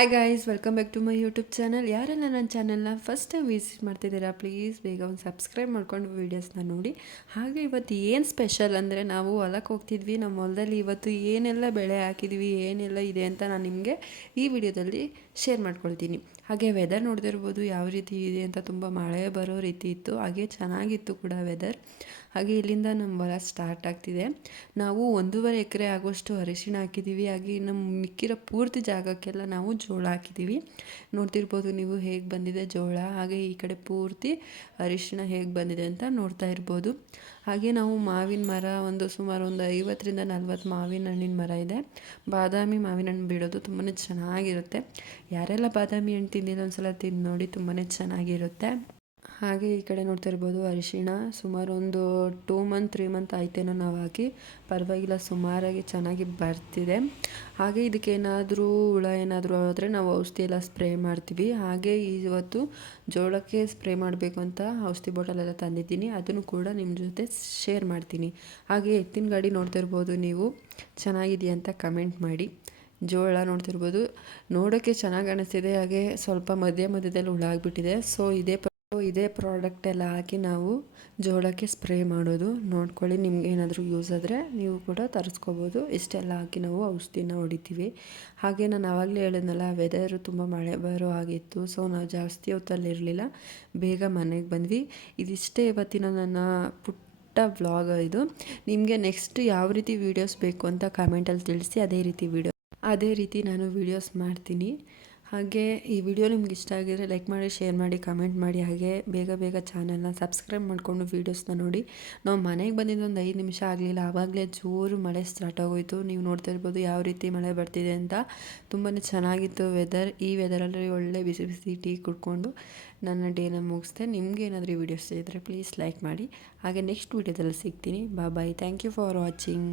Hi guys, welcome back to my YouTube channel. ಯಾರೆಲ್ಲ ನನ್ನ ಚಾನಲ್ನ ಫಸ್ಟ್ ಟೈಮ್ ವಿಸಿಟ್ ಮಾಡ್ತಿದ್ದೀರಾ, ಪ್ಲೀಸ್ ಬೇಗ ಒಂದು ಸಬ್ಸ್ಕ್ರೈಬ್ ಮಾಡ್ಕೊಂಡು ವೀಡಿಯೋಸ್ನ ನೋಡಿ. ಹಾಗೆ ಇವತ್ತು ಏನು ಸ್ಪೆಷಲ್ ಅಂದರೆ, ನಾವು ಹೊಲಕ್ಕೆ ಹೋಗ್ತಿದ್ವಿ. ನಮ್ಮ ಹೊಲದಲ್ಲಿ ಇವತ್ತು ಏನೆಲ್ಲ ಬೆಳೆ ಹಾಕಿದ್ವಿ, ಏನೆಲ್ಲ ಇದೆ ಅಂತ ನಾನು ನಿಮಗೆ ಈ ವಿಡಿಯೋದಲ್ಲಿ ಶೇರ್ ಮಾಡ್ಕೊಳ್ತೀನಿ. ಹಾಗೆ ವೆದರ್ ನೋಡ್ದಿರ್ಬೋದು ಯಾವ ರೀತಿ ಇದೆ ಅಂತ. ತುಂಬ ಮಳೆ ಬರೋ ರೀತಿ ಇತ್ತು, ಹಾಗೆ ಚೆನ್ನಾಗಿತ್ತು ಕೂಡ ವೆದರ್. ಹಾಗೆ ಇಲ್ಲಿಂದ ನಮ್ಮ ಹೊಲ ಸ್ಟಾರ್ಟ್ ಆಗ್ತಿದೆ. ನಾವು 1.5 ಎಕರೆ ಆಗುವಷ್ಟು ಅರಿಶಿಣ ಹಾಕಿದ್ದೀವಿ. ಹಾಗೆ ನಮ್ಮ ಮಿಕ್ಕಿರೋ ಪೂರ್ತಿ ಜಾಗಕ್ಕೆಲ್ಲ ನಾವು ಜೋಳ ಹಾಕಿದ್ದೀವಿ. ನೋಡ್ತಿರ್ಬೋದು ನೀವು ಹೇಗೆ ಬಂದಿದೆ ಜೋಳ. ಹಾಗೆ ಈ ಕಡೆ ಪೂರ್ತಿ ಅರಿಶಿಣ ಹೇಗೆ ಬಂದಿದೆ ಅಂತ ನೋಡ್ತಾ ಇರ್ಬೋದು. ಹಾಗೆ ನಾವು ಮಾವಿನ ಮರ ಸುಮಾರು ಒಂದು 50ರಿಂದ 40 ಮಾವಿನ ಹಣ್ಣಿನ ಮರ ಇದೆ. ಬಾದಾಮಿ ಮಾವಿನ ಹಣ್ಣು ಬಿಡೋದು ತುಂಬಾ ಚೆನ್ನಾಗಿರುತ್ತೆ. ಯಾರೆಲ್ಲ ಬಾದಾಮಿ ಹಣ್ಣು ತಿಂದಿಲ್ಲ ಒಂದ್ಸಲ ತಿಂದು ನೋಡಿ, ತುಂಬಾ ಚೆನ್ನಾಗಿರುತ್ತೆ. ಹಾಗೆ ಈ ಕಡೆ ನೋಡ್ತಾ ಇರ್ಬೋದು ಅರಿಶಿಣ ಸುಮಾರು ಒಂದು 2 ಮಂತ್ 3 ಮಂತ್ ಆಯ್ತೇನೋ ನಾವು ಹಾಕಿ. ಪರವಾಗಿಲ್ಲ, ಸುಮಾರಾಗಿ ಚೆನ್ನಾಗಿ ಬರ್ತಿದೆ. ಹಾಗೆ ಇದಕ್ಕೇನಾದರೂ ಹುಳ ಏನಾದರೂ ಆದರೆ ನಾವು ಔಷಧಿ ಎಲ್ಲ ಸ್ಪ್ರೇ ಮಾಡ್ತೀವಿ. ಹಾಗೆ ಇವತ್ತು ಜೋಳಕ್ಕೆ ಸ್ಪ್ರೇ ಮಾಡಬೇಕು ಅಂತ ಔಷಧಿ ಬಾಟಲೆಲ್ಲ ತಂದಿದ್ದೀನಿ, ಅದನ್ನು ಕೂಡ ನಿಮ್ಮ ಜೊತೆ ಶೇರ್ ಮಾಡ್ತೀನಿ. ಹಾಗೆ ಎತ್ತಿನ ಗಾಡಿ ನೋಡ್ತಾ ಇರ್ಬೋದು ನೀವು, ಚೆನ್ನಾಗಿದೆಯಾ ಅಂತ ಕಮೆಂಟ್ ಮಾಡಿ. ಜೋಳ ನೋಡ್ತಿರ್ಬೋದು, ನೋಡೋಕ್ಕೆ ಚೆನ್ನಾಗಿ ಕಾಣಿಸ್ತಿದೆ. ಹಾಗೆ ಸ್ವಲ್ಪ ಮಧ್ಯದಲ್ಲಿ ಹುಳ ಆಗಿಬಿಟ್ಟಿದೆ. ಸೊ ಇದೇ ಪ್ರಾಡಕ್ಟ್ ಎಲ್ಲ ಹಾಕಿ ನಾವು ಜೋಳಕ್ಕೆ ಸ್ಪ್ರೇ ಮಾಡೋದು. ನೋಡ್ಕೊಳ್ಳಿ, ನಿಮ್ಗೆ ಏನಾದರೂ ಯೂಸ್ ಆದರೆ ನೀವು ಕೂಡ ತರಿಸ್ಕೋಬೋದು. ಇಷ್ಟೆಲ್ಲ ಹಾಕಿ ನಾವು ಔಷಧಿನ ಹೊಡಿತೀವಿ. ಹಾಗೆ ನಾನು ಆವಾಗಲೇ ಹೇಳಿದ್ನಲ್ಲ, ವೆದರು ತುಂಬ ಮಳೆ ಬರೋ ಆಗಿತ್ತು. ಸೊ ನಾವು ಜಾಸ್ತಿ ಹೊತ್ತಲ್ಲಿರಲಿಲ್ಲ, ಬೇಗ ಮನೆಗೆ ಬಂದ್ವಿ. ಇದಿಷ್ಟೇ ಇವತ್ತಿನ ನನ್ನ ಪುಟ್ಟ ವ್ಲಾಗ್. ಇದು ನಿಮಗೆ ನೆಕ್ಸ್ಟ್ ಯಾವ ರೀತಿ ವೀಡಿಯೋಸ್ ಬೇಕು ಅಂತ ಕಮೆಂಟಲ್ಲಿ ತಿಳಿಸಿ, ಅದೇ ರೀತಿ ನಾನು ವೀಡಿಯೋಸ್ ಮಾಡ್ತೀನಿ. ಹಾಗೆ ಈ ವಿಡಿಯೋ ನಿಮ್ಗೆ ಇಷ್ಟ ಆಗಿದ್ರೆ ಲೈಕ್ ಮಾಡಿ, ಶೇರ್ ಮಾಡಿ, ಕಮೆಂಟ್ ಮಾಡಿ. ಹಾಗೆ ಬೇಗ ಚಾನಲ್ನ ಸಬ್ಸ್ಕ್ರೈಬ್ ಮಾಡಿಕೊಂಡು ವೀಡಿಯೋಸ್ನ ನೋಡಿ. ನಾವು ಮನೆಗೆ ಬಂದಿದ್ದು ಒಂದು 5 ನಿಮಿಷ ಆಗಲಿಲ್ಲ, ಆವಾಗಲೇ ಜೋರು ಮಳೆ ಸ್ಟಾರ್ಟ್ ಆಗೋಯಿತು. ನೀವು ನೋಡ್ತಾ ಇರ್ಬೋದು ಯಾವ ರೀತಿ ಮಳೆ ಬರ್ತಿದೆ ಅಂತ. ತುಂಬಾ ಚೆನ್ನಾಗಿತ್ತು ವೆದರ್. ಈ ವೆದರಲ್ಲಿ ಒಳ್ಳೆ ಬಿಸಿ ಬಿಸಿ ಟೀ ಕುಡ್ಕೊಂಡು ನನ್ನ ಡೇನ ಮುಗಿಸ್ದೆ. ನಿಮ್ಗೆ ಏನಾದರೂ ವೀಡಿಯೋಸ್ ಇದ್ದರೆ ಪ್ಲೀಸ್ ಲೈಕ್ ಮಾಡಿ. ಹಾಗೆ ನೆಕ್ಸ್ಟ್ ವೀಡಿಯೋದಲ್ಲಿ ಸಿಗ್ತೀನಿ. Bye. Thank you for watching.